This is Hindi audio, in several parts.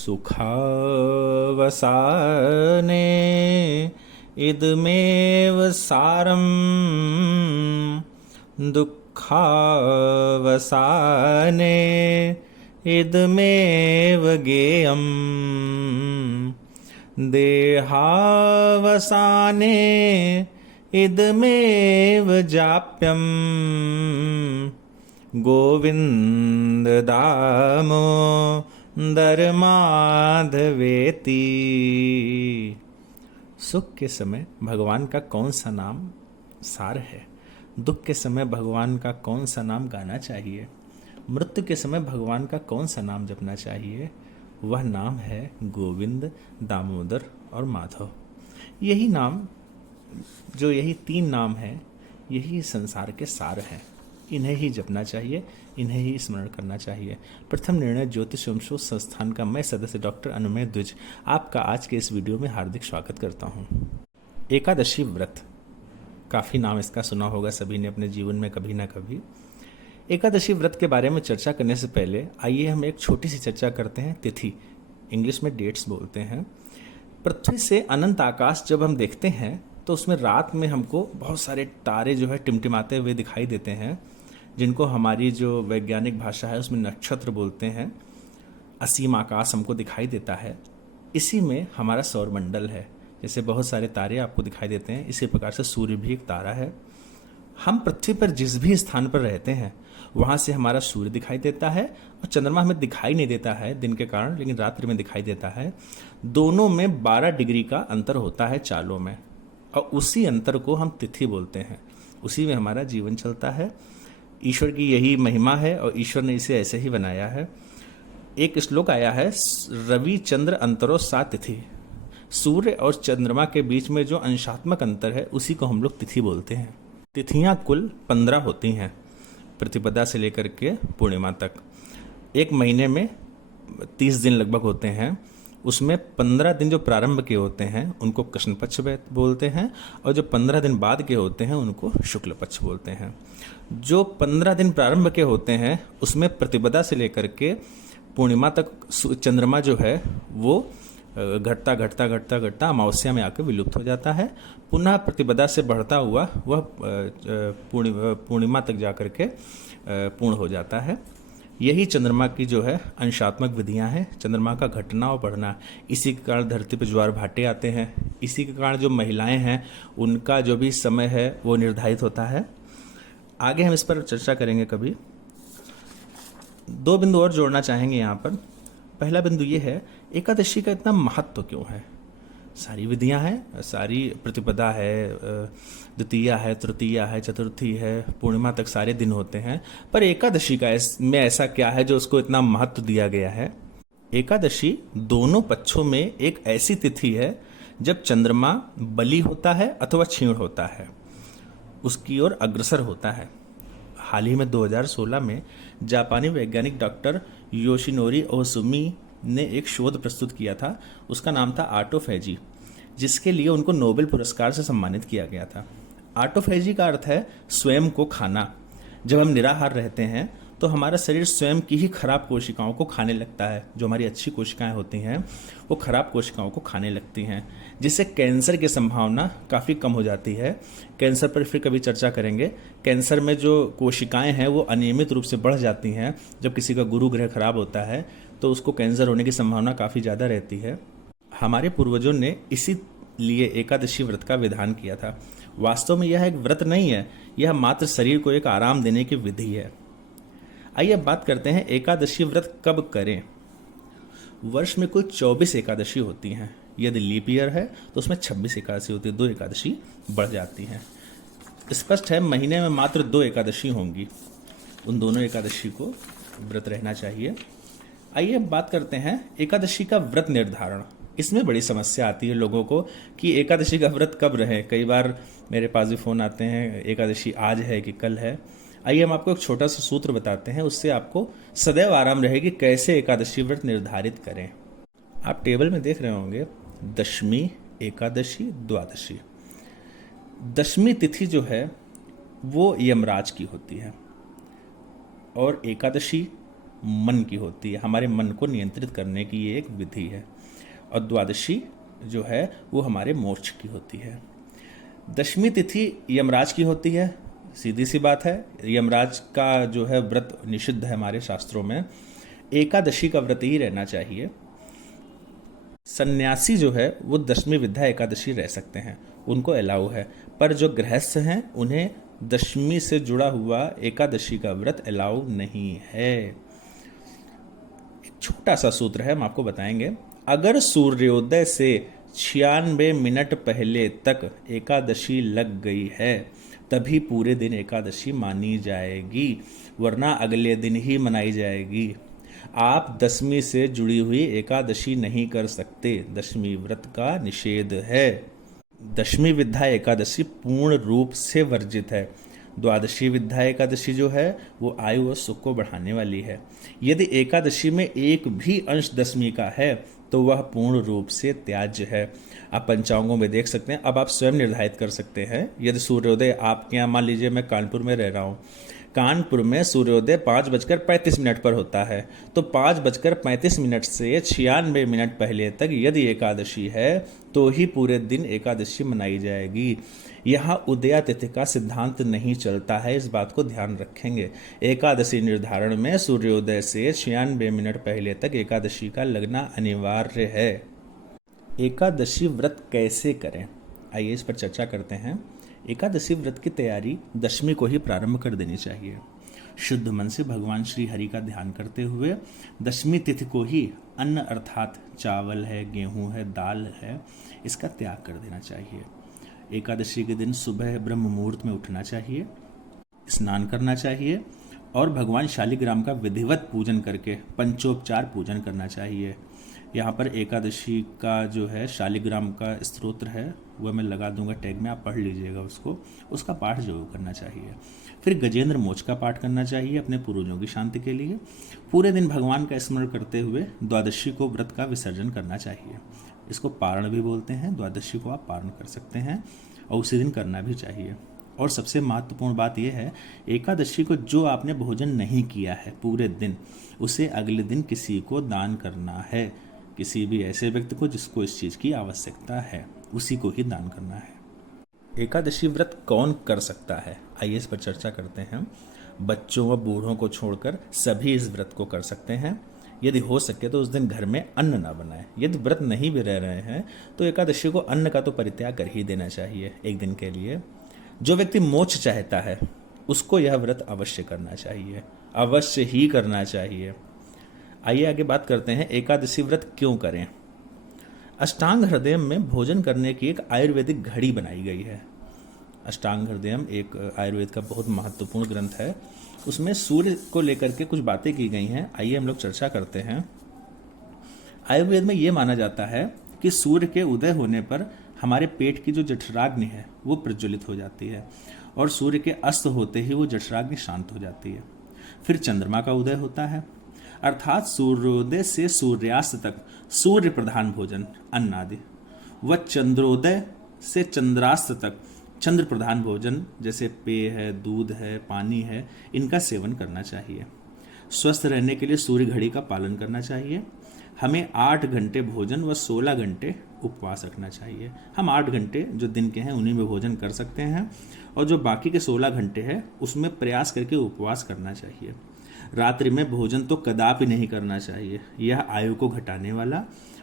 सुखावसाने इदमेव सारं दुःखावसाने इदमेव गेयम् देहावसाने इदमेव जाप्यम् गोविंद दामोदर माधवेति। सुख के समय भगवान का कौन सा नाम सार है? दुख के समय भगवान का कौन सा नाम गाना चाहिए? मृत्यु के समय भगवान का कौन सा नाम जपना चाहिए? वह नाम है गोविंद, दामोदर और माधव। यही नाम, जो यही तीन नाम हैं, यही संसार के सार हैं। इन्हें ही जपना चाहिए, इन्हें ही स्मरण करना चाहिए। प्रथम निर्णय ज्योतिष एवं शोध संस्थान का मैं सदस्य डॉक्टर अनुमेय द्विज आपका आज के इस वीडियो में हार्दिक स्वागत करता हूँ। एकादशी व्रत, काफ़ी नाम इसका सुना होगा सभी ने अपने जीवन में कभी ना कभी। एकादशी व्रत के बारे में चर्चा करने से पहले आइए हम एक छोटी सी चर्चा करते हैं तिथि, इंग्लिश में डेट्स बोलते हैं। पृथ्वी से अनंत आकाश जब हम देखते हैं तो उसमें रात में हमको बहुत सारे तारे जो है टिमटिमाते हुए दिखाई देते हैं, जिनको हमारी जो वैज्ञानिक भाषा है उसमें नक्षत्र बोलते हैं। असीम आकाश हमको दिखाई देता है। इसी में हमारा सौरमंडल है। जैसे बहुत सारे तारे आपको दिखाई देते हैं, इसी प्रकार से सूर्य भी एक तारा है। हम पृथ्वी पर जिस भी स्थान पर रहते हैं वहाँ से हमारा सूर्य दिखाई देता है, और चंद्रमा हमें दिखाई नहीं देता है दिन के कारण, लेकिन रात्रि में दिखाई देता है। दोनों में 12 डिग्री का अंतर होता है चालों में, और उसी अंतर को हम तिथि बोलते हैं। उसी में हमारा जीवन चलता है। ईश्वर की यही महिमा है और ईश्वर ने इसे ऐसे ही बनाया है। एक श्लोक आया है, रवि चंद्र अंतरो सा तिथि। सूर्य और चंद्रमा के बीच में जो अंशात्मक अंतर है उसी को हम लोग तिथि बोलते हैं। तिथियां कुल 15 होती हैं, प्रतिपदा से लेकर के पूर्णिमा तक। एक महीने में 30 दिन लगभग होते हैं। उसमें 15 दिन जो प्रारंभ के होते हैं उनको कृष्ण पक्ष बोलते हैं, और जो 15 दिन बाद के होते हैं उनको शुक्ल पक्ष बोलते हैं। जो 15 दिन प्रारंभ के होते हैं उसमें प्रतिपदा से लेकर के पूर्णिमा तक चंद्रमा जो है वो घटता घटता घटता घटता अमावस्या में आकर विलुप्त हो जाता है। पुनः प्रतिपदा से बढ़ता हुआ वह पूर्णिमा तक जाकर के पूर्ण हो जाता है। यही चंद्रमा की जो है अंशात्मक विधियां हैं, चंद्रमा का घटना और बढ़ना। इसी के कारण धरती पर ज्वार भाटे आते हैं। इसी के कारण जो महिलाएं हैं उनका जो भी समय है वो निर्धारित होता है। आगे हम इस पर चर्चा करेंगे कभी। 2 बिंदु और जोड़ना चाहेंगे यहाँ पर। पहला बिंदु ये है, एकादशी का इतना महत्व क्यों है? सारी विधियां हैं, सारी प्रतिपदा है, द्वितीया है, तृतीया है, चतुर्थी है, पूर्णिमा तक सारे दिन होते हैं, पर एकादशी का इसमें ऐसा क्या है जो उसको इतना महत्व दिया गया है? एकादशी दोनों पक्षों में एक ऐसी तिथि है जब चंद्रमा बलि होता है अथवा क्षीण होता है, उसकी ओर अग्रसर होता है। हाल ही में 2016 में जापानी वैज्ञानिक डॉक्टर योशिनोरी ओसुमी ने एक शोध प्रस्तुत किया था। उसका नाम था ऑटोफैजी, जिसके लिए उनको नोबेल पुरस्कार से सम्मानित किया गया था। ऑटोफैजी का अर्थ है स्वयं को खाना। जब हम निराहार रहते हैं तो हमारा शरीर स्वयं की ही खराब कोशिकाओं को खाने लगता है। जो हमारी अच्छी कोशिकाएं होती हैं वो खराब कोशिकाओं को खाने लगती हैं, जिससे कैंसर की संभावना काफ़ी कम हो जाती है। कैंसर पर फिर कभी चर्चा करेंगे। कैंसर में जो कोशिकाएं हैं वो अनियमित रूप से बढ़ जाती हैं। जब किसी का गुरु ग्रह खराब होता है तो उसको कैंसर होने की संभावना काफ़ी ज़्यादा रहती है। हमारे पूर्वजों ने इसी लिए एकादशी व्रत का विधान किया था। वास्तव में यह एक व्रत नहीं है, यह मात्र शरीर को एक आराम देने की विधि है। आइए अब बात करते हैं एकादशी व्रत कब करें। वर्ष में कुल 24 एकादशी होती हैं। यदि लीप ईयर है तो उसमें 26 एकादशी होती है, 2 एकादशी बढ़ जाती हैं। स्पष्ट है महीने में मात्र 2 एकादशी होंगी, उन दोनों एकादशी को व्रत रहना चाहिए। आइए अब बात करते हैं एकादशी का व्रत निर्धारण। इसमें बड़ी समस्या आती है लोगों को कि एकादशी का व्रत कब रहे। कई बार मेरे पास भी फ़ोन आते हैं, एकादशी आज है कि कल है। आइए हम आपको एक छोटा सा सूत्र बताते हैं, उससे आपको सदैव आराम रहेगी कैसे एकादशी व्रत निर्धारित करें। आप टेबल में देख रहे होंगे दशमी, एकादशी, द्वादशी। दशमी तिथि जो है वो यमराज की होती है, और एकादशी मन की होती है, हमारे मन को नियंत्रित करने की ये एक विधि है। और द्वादशी जो है वो हमारे मोक्ष की होती है। दशमी तिथि यमराज की होती है, सीधी सी बात है। यमराज का जो है व्रत निषिद्ध है हमारे शास्त्रों में। एकादशी का व्रत ही रहना चाहिए। सन्यासी जो है वो दशमी विद्या एकादशी रह सकते हैं, उनको अलाउ है। पर जो गृहस्थ हैं उन्हें दशमी से जुड़ा हुआ एकादशी का व्रत अलाउ नहीं है। एक छोटा सा सूत्र है, हम आपको बताएंगे। अगर सूर्योदय से 96 मिनट पहले तक एकादशी लग गई है तभी पूरे दिन एकादशी मानी जाएगी, वरना अगले दिन ही मनाई जाएगी। आप दशमी से जुड़ी हुई एकादशी नहीं कर सकते, दशमी व्रत का निषेध है। दशमी विद्या एकादशी पूर्ण रूप से वर्जित है। द्वादशी विद्या एकादशी जो है वो आयु और सुख को बढ़ाने वाली है। यदि एकादशी में एक भी अंश दशमी का है तो वह पूर्ण रूप से त्याज्य है। आप पंचांगों में देख सकते हैं। अब आप स्वयं निर्धारित कर सकते हैं। यदि सूर्योदय आपके यहाँ, मान लीजिए मैं कानपुर में रह रहा हूँ, कानपुर में सूर्योदय 5:35 पर होता है, तो 5:35 से 96 मिनट पहले तक यदि एकादशी है तो ही पूरे दिन एकादशी मनाई जाएगी। यहाँ उदया तिथि का सिद्धांत नहीं चलता है, इस बात को ध्यान रखेंगे। एकादशी निर्धारण में सूर्योदय से 96 मिनट पहले तक एकादशी का लगना अनिवार्य है। एकादशी व्रत कैसे करें, आइए इस पर चर्चा करते हैं। एकादशी व्रत की तैयारी दशमी को ही प्रारंभ कर देनी चाहिए। शुद्ध मन से भगवान श्री हरि का ध्यान करते हुए दशमी तिथि को ही अन्न अर्थात चावल है, गेहूं है, दाल है, इसका त्याग कर देना चाहिए। एकादशी के दिन सुबह ब्रह्म मुहूर्त में उठना चाहिए, स्नान करना चाहिए और भगवान शालिग्राम का विधिवत पूजन करके पंचोपचार पूजन करना चाहिए। यहाँ पर एकादशी का जो है शालिग्राम का स्तोत्र है वह मैं लगा दूंगा टैग में, आप पढ़ लीजिएगा उसको, उसका पाठ जरूर करना चाहिए। फिर गजेंद्र मोक्ष का पाठ करना चाहिए अपने पूर्वजों की शांति के लिए। पूरे दिन भगवान का स्मरण करते हुए द्वादशी को व्रत का विसर्जन करना चाहिए। इसको पारण भी बोलते हैं। द्वादशी को आप पारण कर सकते हैं और उसी दिन करना भी चाहिए। और सबसे महत्वपूर्ण बात यह है, एकादशी को जो आपने भोजन नहीं किया है पूरे दिन, उसे अगले दिन किसी को दान करना है। किसी भी ऐसे व्यक्ति को जिसको इस चीज़ की आवश्यकता है, उसी को ही दान करना है। एकादशी व्रत कौन कर सकता है, आइए इस पर चर्चा करते हैं। बच्चों व बूढ़ों को छोड़कर सभी इस व्रत को कर सकते हैं। यदि हो सके तो उस दिन घर में अन्न ना बनाएं। यदि व्रत नहीं भी रह रहे हैं तो एकादशी को अन्न का तो परित्याग कर ही देना चाहिए एक दिन के लिए। जो व्यक्ति मोक्ष चाहता है उसको यह व्रत अवश्य करना चाहिए, अवश्य ही करना चाहिए। आइए आगे बात करते हैं एकादशी व्रत क्यों करें। अष्टांग हृदय में भोजन करने की एक आयुर्वेदिक घड़ी बनाई गई है। अष्टांग हृदय एक आयुर्वेद का बहुत महत्वपूर्ण ग्रंथ है। उसमें सूर्य को लेकर के कुछ बातें की गई हैं, आइए हम लोग चर्चा करते हैं। आयुर्वेद में ये माना जाता है कि सूर्य के उदय होने पर हमारे पेट की जो जठराग्नि है वो प्रज्वलित हो जाती है और सूर्य के अस्त होते ही वो जठराग्नि शांत हो जाती है। फिर चंद्रमा का उदय होता है, अर्थात सूर्योदय से सूर्यास्त तक सूर्य प्रधान भोजन अन्न आदि व चंद्रोदय से चंद्रास्त तक चंद्र प्रधान भोजन जैसे पेय है, दूध है, पानी है, इनका सेवन करना चाहिए। स्वस्थ रहने के लिए सूर्य घड़ी का पालन करना चाहिए। हमें 8 घंटे भोजन व 16 घंटे उपवास रखना चाहिए। हम 8 घंटे जो दिन के हैं उन्हीं में भोजन कर सकते हैं और जो बाकी के 16 घंटे हैं उसमें प्रयास करके उपवास करना चाहिए। रात्रि में भोजन तो कदापि नहीं करना चाहिए, यह आयु को घटाने वाला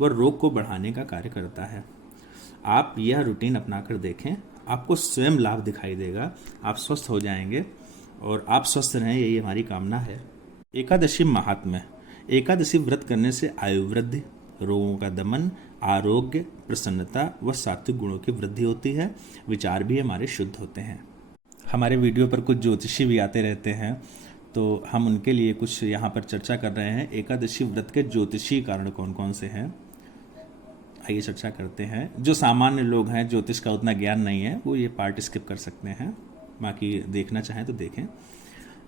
व रोग को बढ़ाने का कार्य करता है। आप यह रूटीन अपनाकर देखें, आपको स्वयं लाभ दिखाई देगा, आप स्वस्थ हो जाएंगे और आप स्वस्थ रहें, यही हमारी कामना है। एकादशी महात्म्य। एकादशी व्रत करने से आयु वृद्धि, रोगों का दमन, आरोग्य, प्रसन्नता व सात्विक गुणों की वृद्धि होती है। विचार भी हमारे शुद्ध होते हैं। हमारे वीडियो पर कुछ ज्योतिषी भी आते रहते हैं, तो हम उनके लिए कुछ यहाँ पर चर्चा कर रहे हैं। एकादशी व्रत के ज्योतिषी कारण कौन कौन से हैं, आइए चर्चा करते हैं। जो सामान्य लोग हैं, ज्योतिष का उतना ज्ञान नहीं है, वो ये पार्ट स्किप कर सकते हैं, बाकी देखना चाहें तो देखें।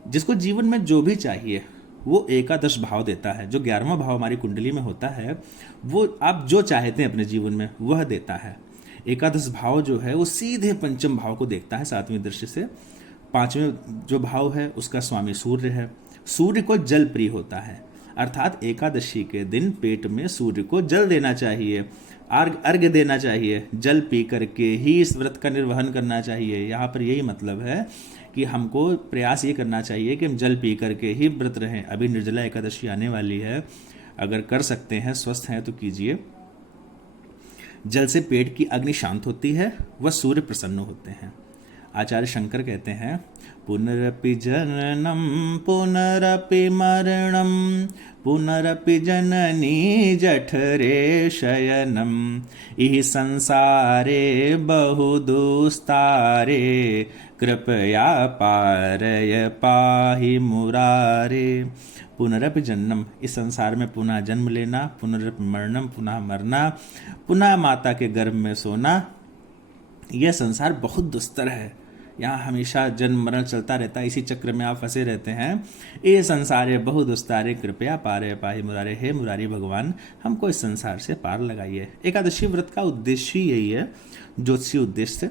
जिसको जीवन में जो भी चाहिए वो एकादश भाव देता है। जो 11वां भाव हमारी कुंडली में होता है वो आप जो चाहते हैं अपने जीवन में वह देता है। एकादश भाव जो है वो सीधे पंचम भाव को देखता है 7वीं दृष्टि से। 5वें जो भाव है उसका स्वामी सूर्य है सूर्य को जल प्रिय होता है, अर्थात एकादशी के दिन पेट में सूर्य को जल देना चाहिए, अर्घ्य देना चाहिए, जल पी करके ही इस व्रत का निर्वहन करना चाहिए। यहाँ पर यही मतलब है कि हमको प्रयास ये करना चाहिए कि हम जल पी करके ही व्रत रहें। अभी निर्जला एकादशी आने वाली है, अगर कर सकते हैं, स्वस्थ हैं तो कीजिए। जल से पेट की अग्नि शांत होती है, वह सूर्य प्रसन्न होते हैं। आचार्य शंकर कहते हैं, पुनरपि जननम पुनरपि मरणम पुनरपि जननी जठरे शयनम इह संसारे बहु दुस्तारे कृपया पारय पाहि मुरारे। पुनरपि जन्म, इस संसार में पुनः जन्म लेना, पुनरपि मरणम, पुनः मरना, पुनः माता के गर्भ में सोना, यह संसार बहुत दुस्तर है। यहाँ हमेशा जन्म मरण चलता रहता है, इसी चक्र में आप फंसे रहते हैं। ये संसार है बहुत दुस्तारे कृपया पारे पाहि मुरारे, हे मुरारी भगवान हमको इस संसार से पार लगाइए। एकादशी व्रत का उद्देश्य ही यही है, ज्योतिषी उद्देश्य।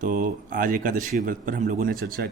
तो आज एकादशी व्रत पर हम लोगों ने चर्चा